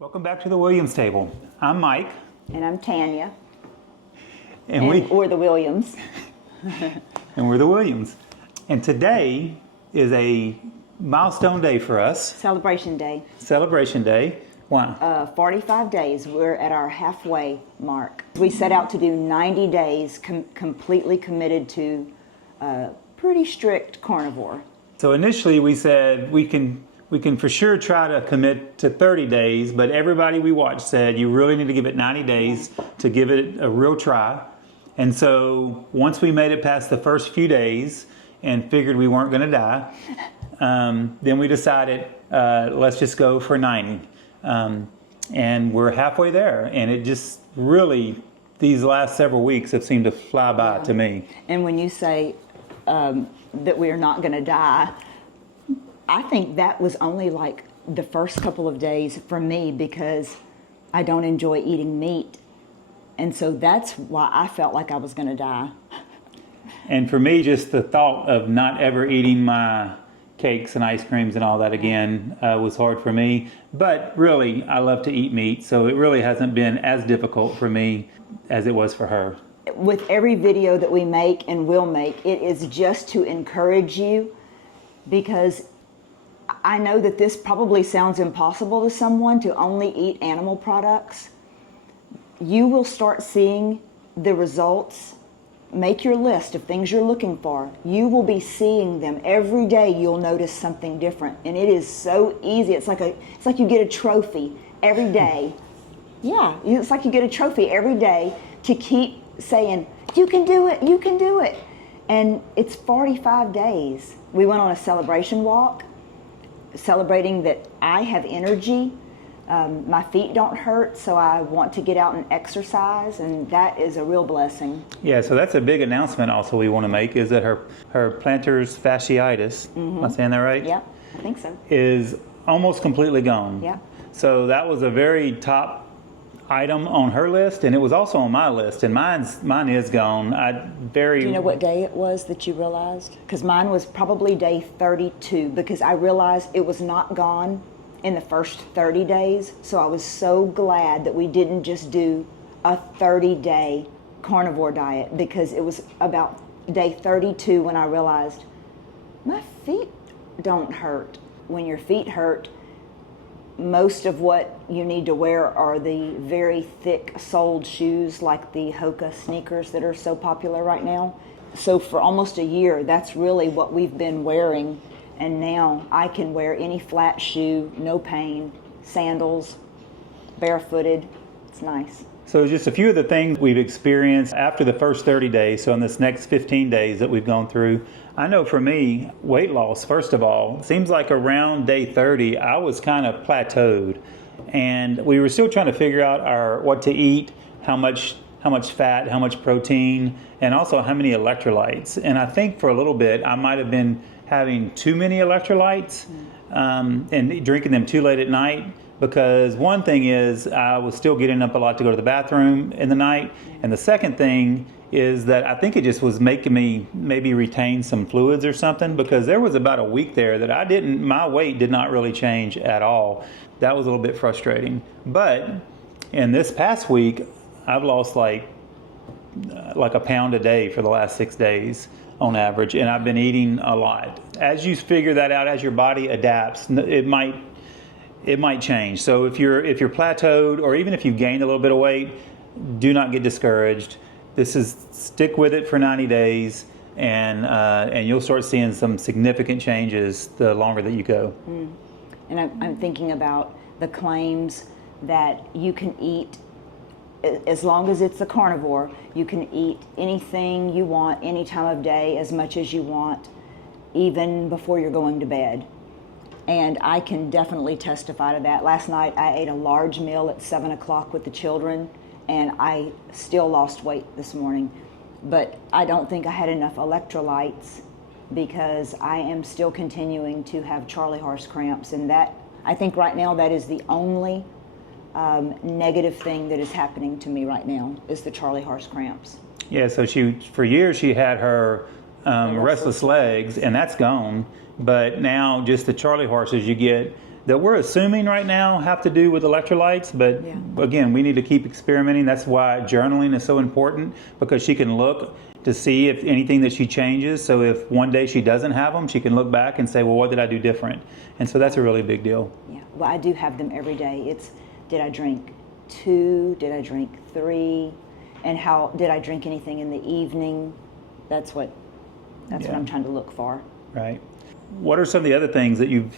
Welcome back to the Williams Table. I'm Mike. And I'm Tanya. And we're the Williams. And we're the Williams. And today is a milestone day for us. Celebration day. Celebration day. Wow. 45 days. We're at our halfway mark. We set out to do 90 days completely committed to pretty strict carnivore. So initially we said we can for sure try to commit to 30 days, but everybody we watched said you really need to give it 90 days to give it a real try. And so once we made it past the first few days and figured we weren't going to die, then we decided let's just go for 90. And we're halfway there, and it just really, these last several weeks have seemed to fly by to me. And when you say that we're not going to die, I think that was only like the first couple of days for me because I don't enjoy eating meat. And so that's why I felt like I was going to die. And for me, just the thought of not ever eating my cakes and ice creams and all that again was hard for me. But really, I love to eat meat, so it really hasn't been as difficult for me as it was for her. With every video that we make and will make, it is just to encourage you, because I know that this probably sounds impossible to someone to only eat animal products. You will start seeing the results. Make your list of things you're looking for. You will be seeing them every day. You'll notice something different, and it is so easy. It's like you get a trophy every day. Yeah, it's like you get a trophy every day to keep saying, "You can do it. You can do it." And it's 45 days. We went on a celebration walk, celebrating that I have energy. My feet don't hurt, so I want to get out and exercise, and that is a real blessing. Yeah, so that's a big announcement also we want to make, is that her plantar fasciitis, am I saying that right? Yeah, I think so. Is almost completely gone. Yeah. So that was a very top item on her list, and it was also on my list, and mine is gone. Do you know what day it was that you realized? Because mine was probably day 32, because I realized it was not gone in the first 30 days. So I was so glad that we didn't just do a 30-day carnivore diet, because it was about day 32 when I realized my feet don't hurt. When your feet hurt, most of what you need to wear are the very thick-soled shoes like the Hoka sneakers that are so popular right now. So for almost a year, that's really what we've been wearing. And now I can wear any flat shoe, no pain, sandals, barefooted. It's nice. So just a few of the things we've experienced after the first 30 days, so in this next 15 days that we've gone through. I know for me, weight loss, first of all, seems like around day 30, I was kind of plateaued. And we were still trying to figure out what to eat, how much fat, how much protein, and also how many electrolytes. And I think for a little bit, I might have been having too many electrolytes and drinking them too late at night. Because one thing is I was still getting up a lot to go to the bathroom in the night. And the second thing is that I think it just was making me maybe retain some fluids or something, because there was about a week there that my weight did not really change at all. That was a little bit frustrating. But in this past week, I've lost like a pound a day for the last 6 days on average. And I've been eating a lot. As you figure that out, as your body adapts, it might change. So if you're plateaued, or even if you've gained a little bit of weight, do not get discouraged. Stick with it for 90 days, and you'll start seeing some significant changes the longer that you go. And I'm thinking about the claims that you can eat, as long as it's a carnivore, you can eat anything you want, any time of day, as much as you want, even before you're going to bed. And I can definitely testify to that. Last night I ate a large meal at 7 o'clock with the children, and I still lost weight this morning. But I don't think I had enough electrolytes, because I am still continuing to have Charlie horse cramps. And that, I think right now, that is the only negative thing that is happening to me right now, is the Charlie horse cramps. Yeah, so for years she had her restless legs, and that's gone. But now just the Charlie horses, you get that we're assuming right now have to do with electrolytes, but again, we need to keep experimenting. That's why journaling is so important, because she can look to see if anything that she changes. So if one day she doesn't have them, she can look back and say, well, what did I do different? And so that's a really big deal. Yeah, well, I do have them every day. It's, did I drink 2? Did I drink 3? And how, did I drink anything in the evening? That's what I'm trying to look for. Right. What are some of the other things that you've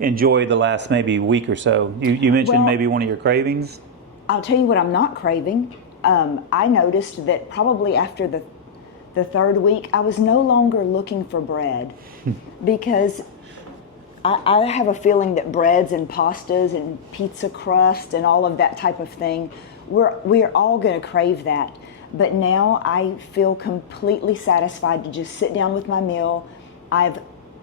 enjoyed the last maybe week or so? You mentioned maybe one of your cravings. I'll tell you what I'm not craving. I noticed that probably after the 3rd week, I was no longer looking for bread because I have a feeling that breads and pastas and pizza crust and all of that type of thing, we are all going to crave that. But now I feel completely satisfied to just sit down with my meal. I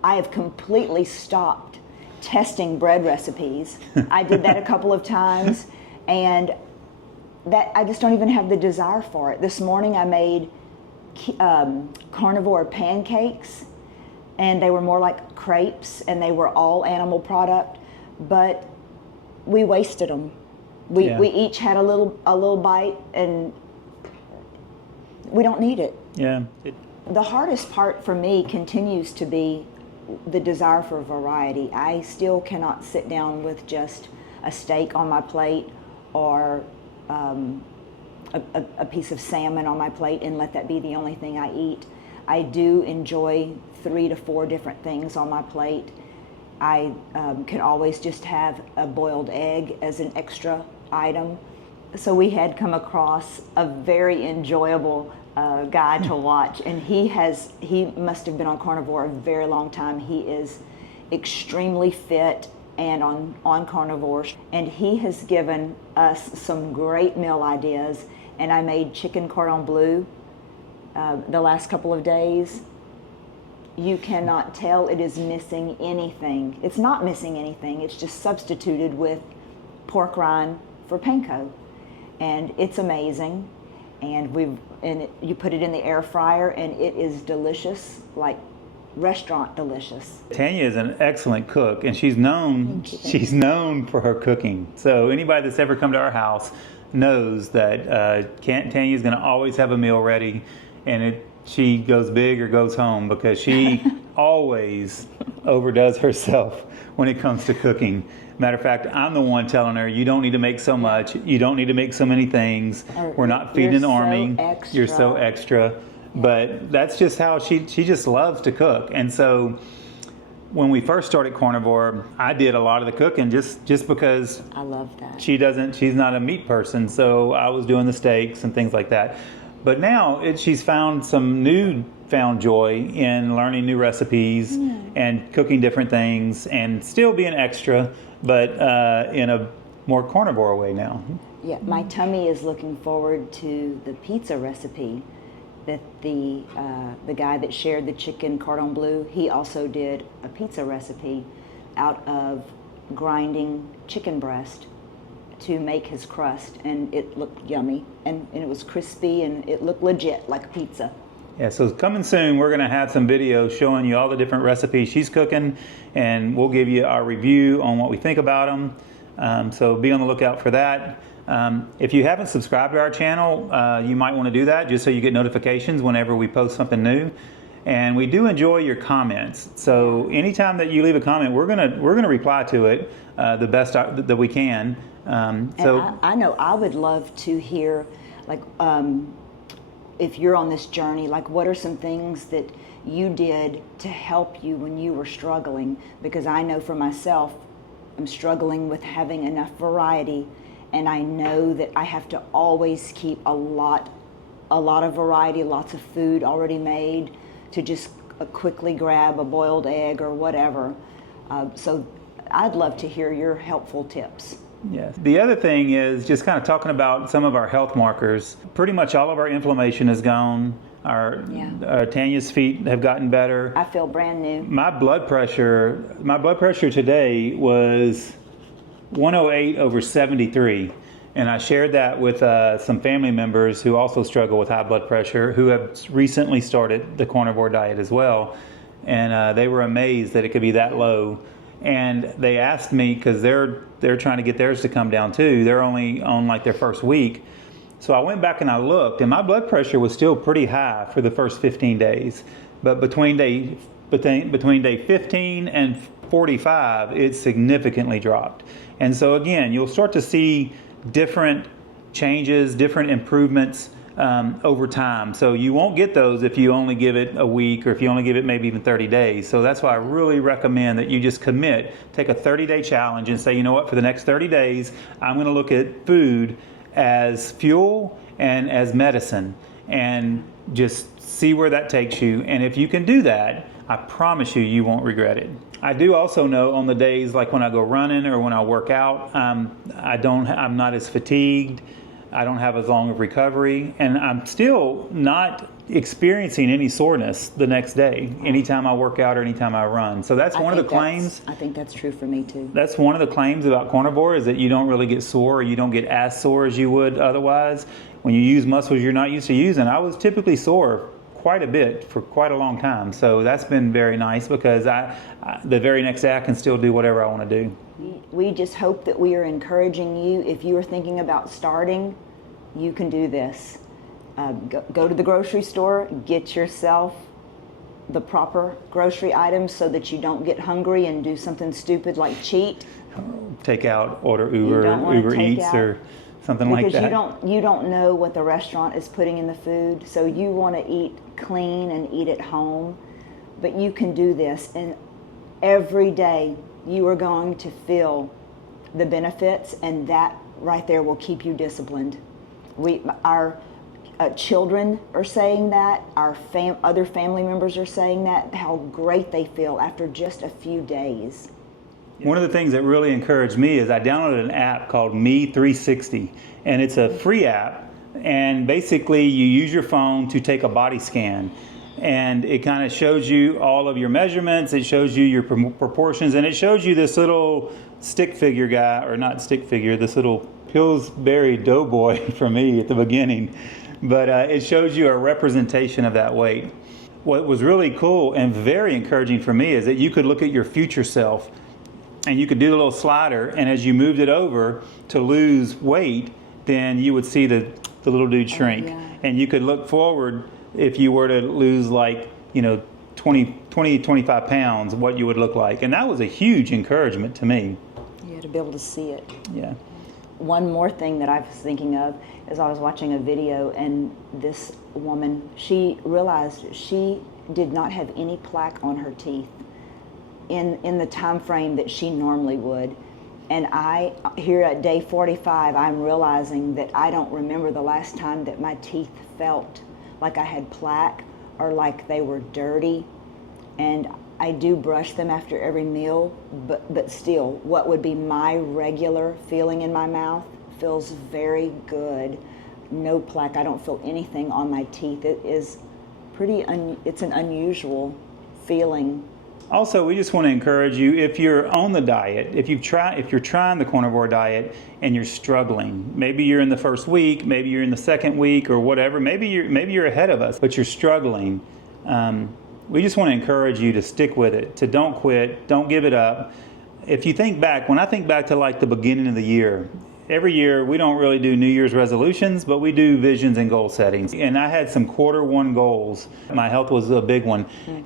have completely stopped testing bread recipes. I did that a couple of times, and that I just don't even have the desire for it. This morning I made carnivore pancakes, and they were more like crepes, and they were all animal product, but we wasted them. We each had a little bite, and we don't need it. Yeah. The hardest part for me continues to be the desire for variety. I still cannot sit down with just a steak on my plate or a piece of salmon on my plate and let that be the only thing I eat. I do enjoy 3 to 4 different things on my plate. I can always just have a boiled egg as an extra item. So we had come across a very enjoyable guy to watch, and he must have been on Carnivore a very long time. He is extremely fit and on Carnivore, and he has given us some great meal ideas. And I made chicken cordon bleu the last couple of days. You cannot tell it is missing anything. It's not missing anything. It's just substituted with pork rind for panko, and it's amazing. And you put it in the air fryer, and it is delicious, like restaurant delicious. Tanya is an excellent cook, and she's known for her cooking. So anybody that's ever come to our house knows that Tanya is going to always have a meal ready, and she goes big or goes home, because she always overdoes herself when it comes to cooking. Matter of fact, I'm the one telling her, you don't need to make so much, you don't need to make so many things, we're not feeding the army, you're so extra. But that's just how she just loves to cook. And so when we first started Carnivore, I did a lot of the cooking just because I love that. She's not a meat person, so I was doing the steaks and things like that. But now she's found some newfound joy in learning new recipes and cooking different things, and still being extra, but in a more carnivore way now. Yeah, my tummy is looking forward to the pizza recipe that the guy that shared the chicken cordon bleu, he also did a pizza recipe out of grinding chicken breast to make his crust, and it looked yummy, and it was crispy, and it looked legit like pizza. Yeah, so coming soon, we're going to have some videos showing you all the different recipes she's cooking, and we'll give you our review on what we think about them. So be on the lookout for that. If you haven't subscribed to our channel, you might want to do that just so you get notifications whenever we post something new. And we do enjoy your comments. So anytime that you leave a comment, we're gonna reply to it the best that we can. So I know I would love to hear, like, if you're on this journey, like, what are some things that you did to help you when you were struggling? Because I know for myself, I'm struggling with having enough variety, and I know that I have to always keep a lot of variety, lots of food already made to just quickly grab a boiled egg or whatever. So I'd love to hear your helpful tips. Yes. The other thing is just kind of talking about some of our health markers. Pretty much all of our inflammation is gone. Our Tanya's feet have gotten better. I feel brand new. My blood pressure today was 108/73. And I shared that with some family members who also struggle with high blood pressure, who have recently started the carnivore diet as well. And they were amazed that it could be that low. And they asked me, because they're trying to get theirs to come down too. They're only on like their first week. So I went back and I looked, and my blood pressure was still pretty high for the first 15 days. But between day 15 and 45, it significantly dropped. And so again, you'll start to see different changes, different improvements over time. So you won't get those if you only give it a week, or if you only give it maybe even 30 days. So that's why I really recommend that you just commit, take a 30-day challenge and say, you know what, for the next 30 days, I'm going to look at food as fuel and as medicine, and just see where that takes you. And if you can do that, I promise you, you won't regret it. I do also know on the days like when I go running or when I work out, I'm not as fatigued. I don't have as long of recovery, and I'm still not experiencing any soreness the next day, anytime I work out or anytime I run. So that's one of the claims. I think that's true for me too. That's one of the claims about Carnivore, is that you don't really get sore, or you don't get as sore as you would otherwise when you use muscles you're not used to using. I was typically sore quite a bit for quite a long time. So that's been very nice, because the very next day I can still do whatever I want to do. We just hope that we are encouraging you. If you are thinking about starting, you can do this. Go to the grocery store, get yourself the proper grocery items so that you don't get hungry and do something stupid like cheat. Take out, order Uber Eats or something like that. Because you don't know what the restaurant is putting in the food, so you want to eat clean and eat at home. But you can do this, and every day you are going to feel the benefits, and that right there will keep you disciplined. Our children are saying that, our other family members are saying that, how great they feel after just a few days. One of the things that really encouraged me is I downloaded an app called Me 360, and it's a free app, and basically you use your phone to take a body scan, and it kind of shows you all of your measurements, it shows you your proportions, and it shows you this little stick figure guy, or not stick figure, this little Pillsbury Doughboy for me at the beginning, but it shows you a representation of that weight. What was really cool and very encouraging for me is that you could look at your future self, and you could do the little slider, and as you moved it over to lose weight, then you would see the little dude shrink. Yeah. And you could look forward, if you were to lose 25 pounds, what you would look like. And that was a huge encouragement to me. Yeah, to be able to see it. Yeah. One more thing that I was thinking of is I was watching a video, and this woman, she realized she did not have any plaque on her teeth in the time frame that she normally would. And here at day 45, I'm realizing that I don't remember the last time that my teeth felt like I had plaque or like they were dirty. And I do brush them after every meal, but still, what would be my regular feeling in my mouth feels very good. No plaque. I don't feel anything on my teeth. It is it's an unusual feeling. Also, we just want to encourage you, if you're on the diet, if you're trying the Carnivore diet and you're struggling, maybe you're in the first week, maybe you're in the second week or whatever, maybe you're ahead of us, but you're struggling. We just want to encourage you to stick with it, to don't quit, don't give it up. If you think back, when I think back to like the beginning of the year, every year we don't really do New Year's resolutions, but we do visions and goal settings. And I had some Q1 goals. My health was a big one.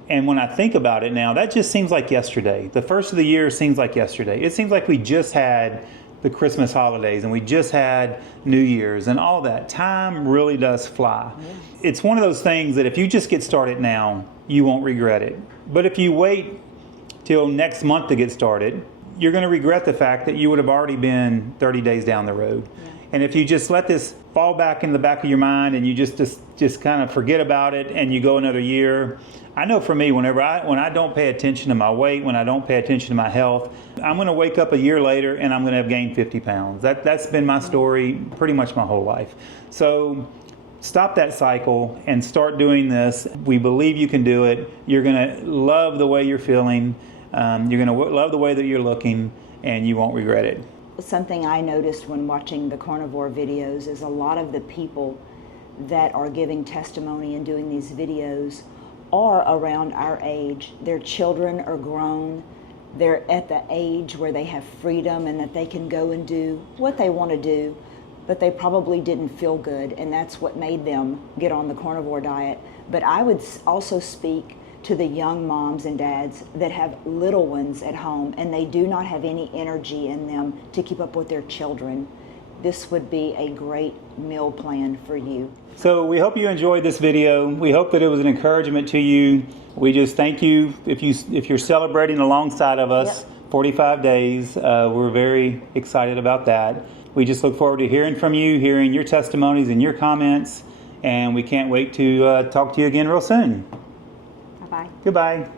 And when I think about it now, that just seems like yesterday. The first of the year seems like yesterday. It seems like we just had the Christmas holidays and we just had New Year's and all that. Time really does fly. It's one of those things that if you just get started now, you won't regret it. But if you wait till next month to get started, you're going to regret the fact that you would have already been 30 days down the road. Yeah. And if you just let this fall back in the back of your mind and you just kind of forget about it and you go another year, I know for me, when I don't pay attention to my weight, when I don't pay attention to my health, I'm going to wake up a year later and I'm going to have gained 50 pounds. That's been my story pretty much my whole life. So stop that cycle and start doing this. We believe you can do it. You're going to love the way you're feeling. You're going to love the way that you're looking, and you won't regret it. Something I noticed when watching the Carnivore videos is a lot of the people that are giving testimony and doing these videos are around our age. Their children are grown. they're at the age where they have freedom and that they can go and do what they want to do, but they probably didn't feel good, and that's what made them get on the carnivore diet. But I would also speak to the young moms and dads that have little ones at home and they do not have any energy in them to keep up with their children. This would be a great meal plan for you. So we hope you enjoyed this video. We hope that it was an encouragement to you. We just thank you if you're celebrating alongside of us. Yep. 45 days. We're very excited about that. We just look forward to hearing from you, hearing your testimonies and your comments, and we can't wait to talk to you again real soon. Bye-bye. Goodbye.